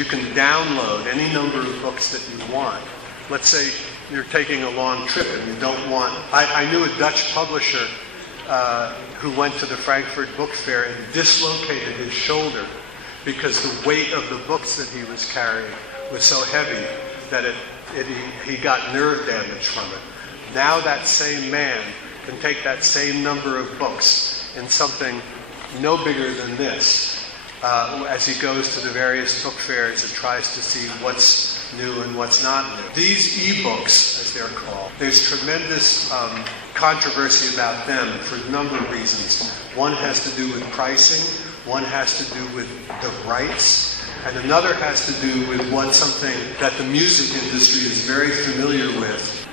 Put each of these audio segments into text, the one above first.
You can download any number of books that you want. Let's say you're taking a long trip and you don't want... I knew a Dutch publisher who went to the Frankfurt Book Fair and dislocated his shoulder because the weight of the books that he was carrying was so heavy that he got nerve damage from it. Now that same man can take that same number of books in something no bigger than this as he goes to the various book fairs and tries to see what's new and what's not new. These e-books, as they're called, there's tremendous controversy about them for a number of reasons. One has to do with pricing, one has to do with the rights, and another has to do with something that the music industry is very familiar with,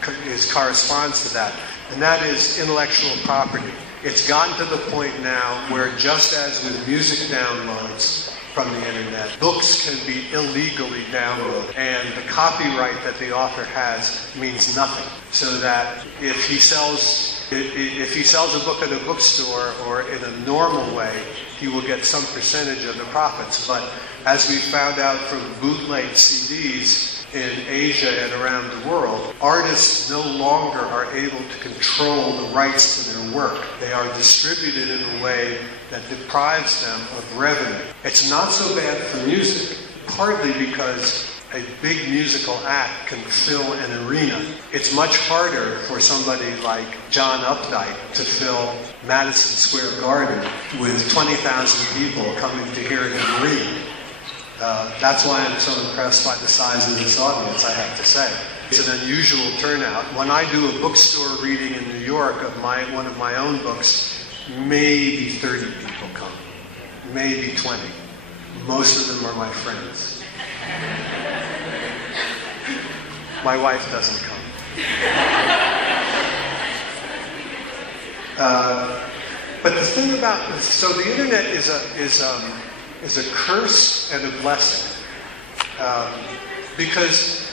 corresponds to that, and that is intellectual property. It's gotten to the point now where, just as with music downloads from the internet, books can be illegally downloaded, and the copyright that the author has means nothing. So that if he sells a book at a bookstore or in a normal way, he will get some percentage of the profits. But as we found out from bootleg CDs in Asia and around the world, artists no longer are able to control the rights to their work. They are distributed in a way that deprives them of revenue. It's not so bad for music, partly because a big musical act can fill an arena. It's much harder for somebody like John Updike to fill Madison Square Garden with 20,000 people coming to hear him read. That's why I'm so impressed by the size of this audience, I have to say. It's an unusual turnout. When I do a bookstore reading in New York of one of my own books, maybe 30 people come, maybe 20. Most of them are my friends. My wife doesn't come. But the thing about this, so the internet is a curse and a blessing. Because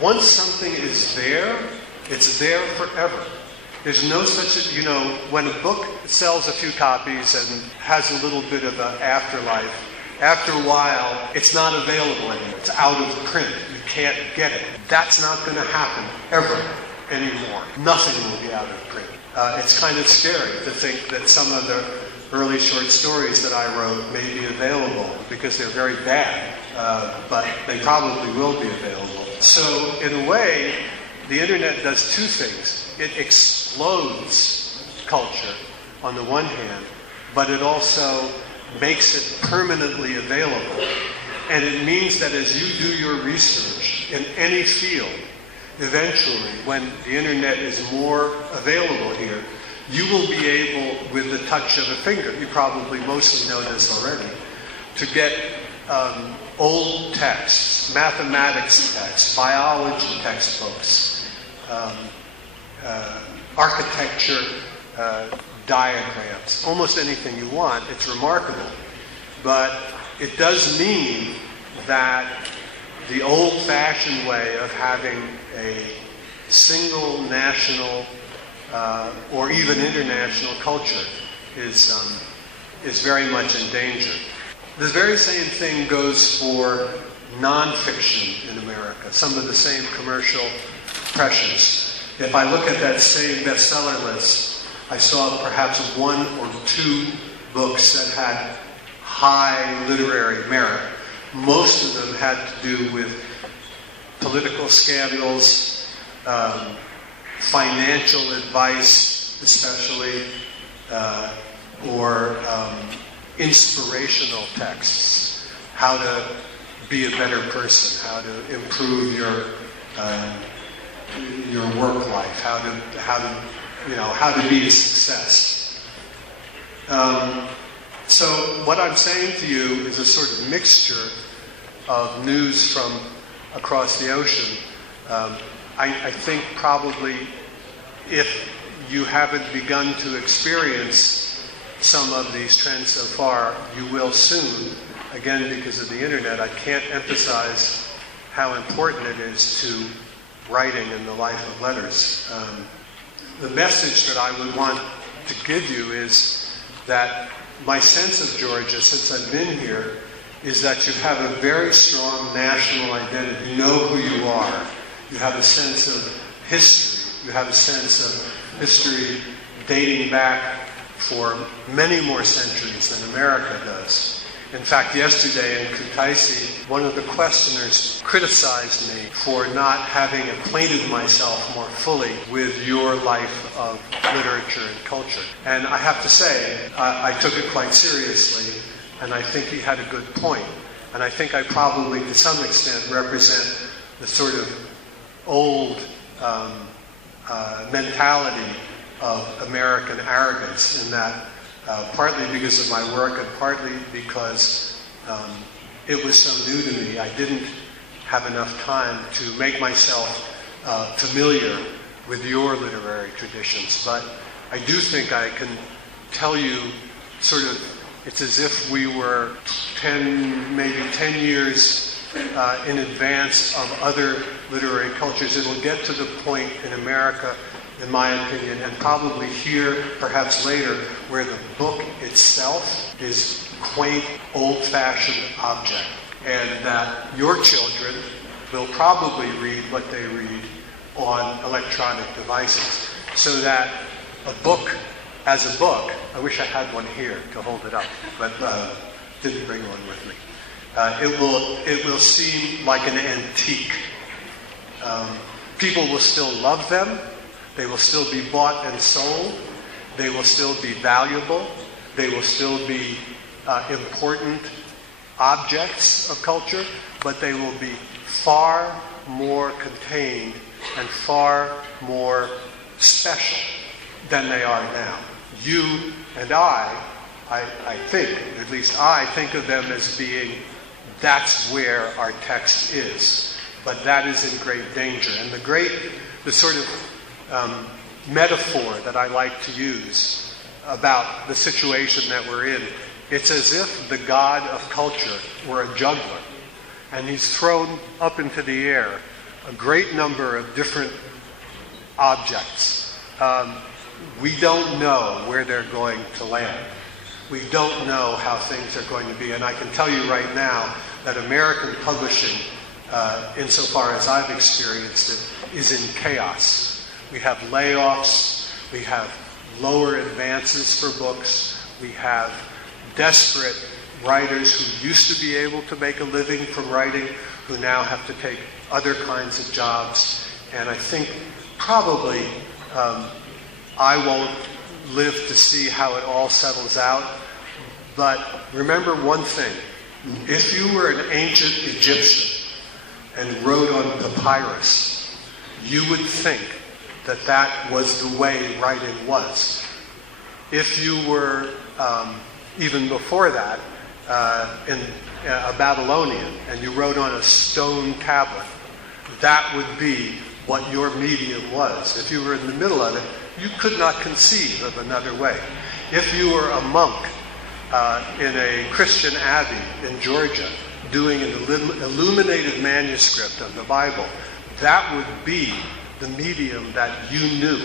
once something is there, it's there forever. There's no such, when a book sells a few copies and has a little bit of an afterlife, after a while, it's not available anymore. It's out of print. You can't get it. That's not going to happen ever anymore. Nothing will be out of print. It's kind of scary to think that some of the early short stories that I wrote may be available because they're very bad, but they probably will be available. So, in a way, the internet does two things. It explodes culture on the one hand, but it also makes it permanently available. And it means that as you do your research in any field, eventually, when the internet is more available here, you will be able, with the touch of a finger, you probably mostly know this already, to get old texts, mathematics texts, biology textbooks, architecture diagrams, almost anything you want. It's remarkable. But it does mean that the old-fashioned way of having a single national or even international culture is very much in danger. The very same thing goes for nonfiction in America, some of the same commercial pressures. If I look at that same bestseller list, I saw perhaps one or two books that had high literary merit. Most of them had to do with political scandals, financial advice especially, or inspirational texts, how to be a better person, how to improve your work life, how to be a success. So what I'm saying to you is a sort of mixture of news from across the ocean. I think probably if you haven't begun to experience some of these trends so far, you will soon, again because of the internet. I can't emphasize how important it is to writing in the life of letters. The message that I would want to give you is that my sense of Georgia, since I've been here, is that you have a very strong national identity. You know who you are. You have a sense of history. You have a sense of history dating back for many more centuries than America does. In fact, yesterday in Kutaisi, one of the questioners criticized me for not having acquainted myself more fully with your life of literature and culture. And I have to say, I took it quite seriously, and I think he had a good point. And I think I probably, to some extent, represent the sort of old mentality of American arrogance in that partly because of my work and partly because it was so new to me. I didn't have enough time to make myself familiar with your literary traditions. But I do think I can tell you sort of, it's as if we were maybe 10 years in advance of other literary cultures. It'll get to the point in America, in my opinion, and probably here, perhaps later, where the book itself is quaint, old-fashioned object, and that your children will probably read what they read on electronic devices. So that a book, as a book, I wish I had one here to hold it up, but didn't bring one with me. It will seem like an antique. People will still love them. They will still be bought and sold. They will still be valuable. They will still be important objects of culture, but they will be far more contained and far more special than they are now. You and I think, at least I think of them as being, that's where our text is. But that is in great danger. And the sort of metaphor that I like to use about the situation that we're in, it's as if the god of culture were a juggler, and he's thrown up into the air a great number of different objects. We don't know where they're going to land. We don't know how things are going to be. And I can tell you right now that American publishing, insofar as I've experienced it, is in chaos. We have layoffs, we have lower advances for books, we have desperate writers who used to be able to make a living from writing, who now have to take other kinds of jobs. And I think probably I won't live to see how it all settles out. But remember one thing. If you were an ancient Egyptian and wrote on papyrus, you would think that that was the way writing was. If you were, even before that, a Babylonian, and you wrote on a stone tablet, that would be what your medium was. If you were in the middle of it, you could not conceive of another way. If you were a monk in a Christian abbey in Georgia doing an illuminated manuscript of the Bible, that would be the medium that you knew.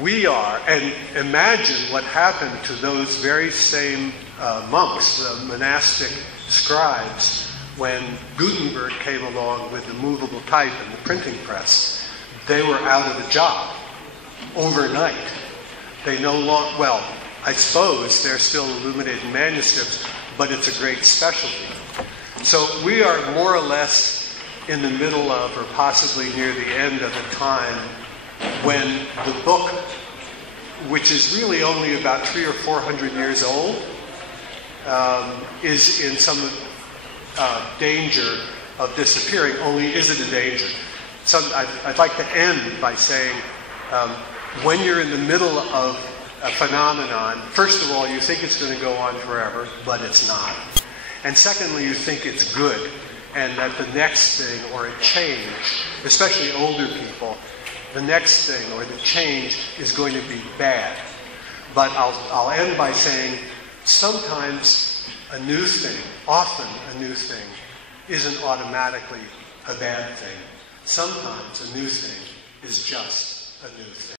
We are, and imagine what happened to those very same monks, the monastic scribes, when Gutenberg came along with the movable type and the printing press. They were out of a job overnight. They no longer, well, I suppose they're still illuminated manuscripts, but it's a great specialty. So we are more or less in the middle of, or possibly near the end of a time when the book, which is really only about 300 or 400 years old, is in some danger of disappearing. Only is it a danger? I'd like to end by saying, when you're in the middle of a phenomenon, first of all, you think it's going to go on forever, but it's not. And secondly, you think it's good, and that the next thing, or a change, especially older people, the next thing or the change is going to be bad. But I'll end by saying sometimes a new thing, often a new thing, isn't automatically a bad thing. Sometimes a new thing is just a new thing.